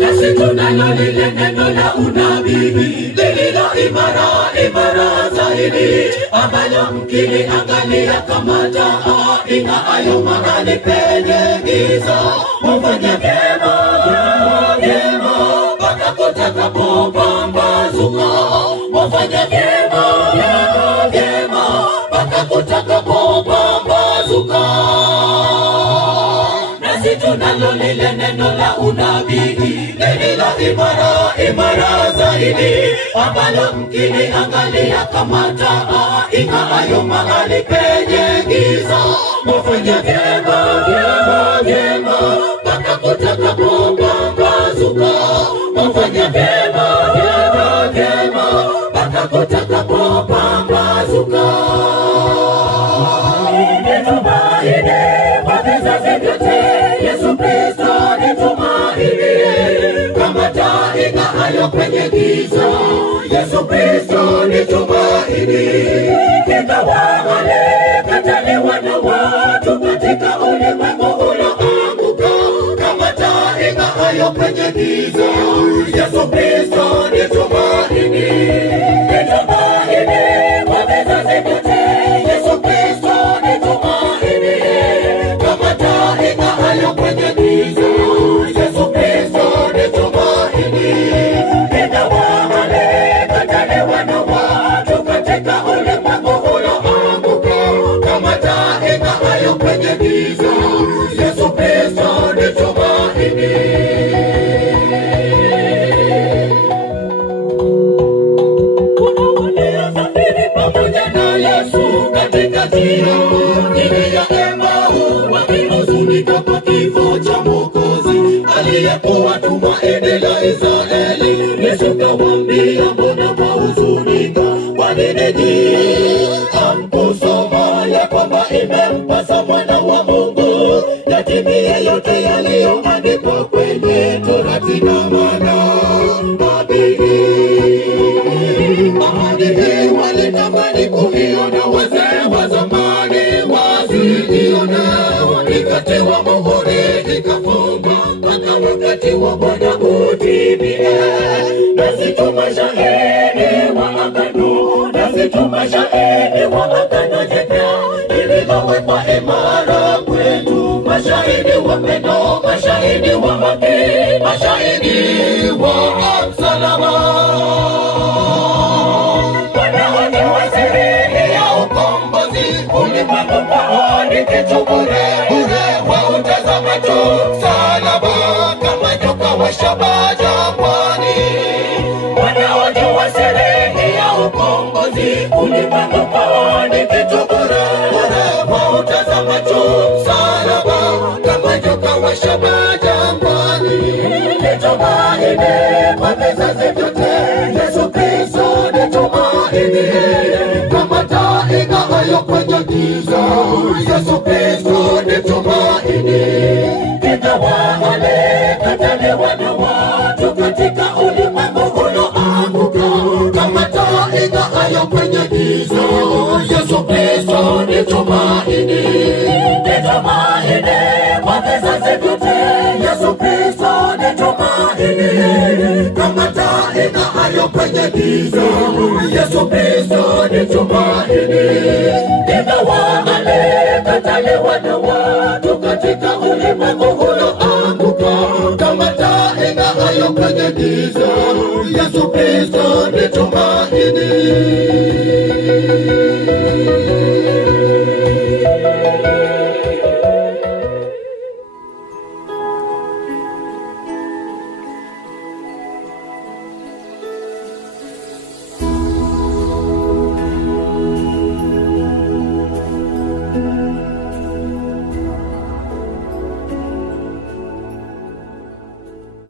Nasi tunalo lile neno la unabii lililo imara zaidi, ambalo mkiliangalia kama taa ing'aayo mahali penye giza. Mfanye vyema mpaka kutakapopambazuka. Mfanye vyema mpaka kutakapopambazuka. Nasi tunalo lile neno la unabii lililo imara zaidi, ambalo mkiliangalia kama taa ing'aayo mahali penye giza. Mfanye vyema mpaka kutakapopambazuka. Mfanye vyema mpaka kutakapopambazuka. Nitumaini kwa vizazi vyote, Yesu Kristo ni tumaini. Kama taa ing'aayo kwenye giza, Yesu Kristo ni tumaini. Ingawa walikataliwa na watu katika ulimwengu ulioanguka, kama taa ing'aayo kwenye giza, Yesu Kristo ni tumaini. Nitumaini kwa vizazi vyote, Yesu Kristo ni tumaini. Kama taa ing'aayo kwenye giza, Yesu Kristo ni tumaini. Ingawa walikataliwa na watu katika ulimwengu ulioanguka, kama taa ing'aayo kwenye giza, Yesu Kristo ni tumaini. Pamoja na Yesu katika njia ile ya Emau, wakihuzunika kwa kifo cha Mwokozi aliyekuwa tumaini la Israeli. Yesu kawaambia, mbona mwahuzunika? Kwa nini hamkusoma ya kwamba imempasa mwana wa Mungu yatimie yote yaliyoandikwa kwenye Torati na manabii? Ahadi hii walitamani kuiona wazee wa zamani, wasiiona. Ikatiwa muhuri, ikafungwa mpaka wakati wa Bwana utimie. Nasi tu mashahidi wa agano, nasi tu mashahidi wa agano jipya lililowekwa imara kwetu. Mashahidi wa pendo, mashahidi wa haki, mashahidi wa msalaba. Ulimwengu kwao ni kitu bure, wautazama tu msalaba kama nyoka wa shaba jangwani. Wanaojua siri ya ukombozi, ulimwengu kwao ni kitu bure, wautazama tu msalaba kama nyoka wa shaba jangwani. Nitumaini kwa vizazi vyote, Yesu Kristo ni tumaini. Kama taa ing'aayo kwenye giza, Yesu Kristo ni tumaini. Ingawa walikataliwa na watu katika ulimwengu ulioanguka, kama taa ing'aayo kwenye giza, Yesu Kristo ni tumaini. Nitumaini kwa vizazi vyote, Yesu Kristo ni tumaini. Kama taa ing'aayo kwenye giza, Yesu Kristo ni tumaini. Ingawa walikataliwa na watu katika ulimwengu ulioanguka, kama taa ing'aayo kwenye giza, Yesu Kristo ni tumaini.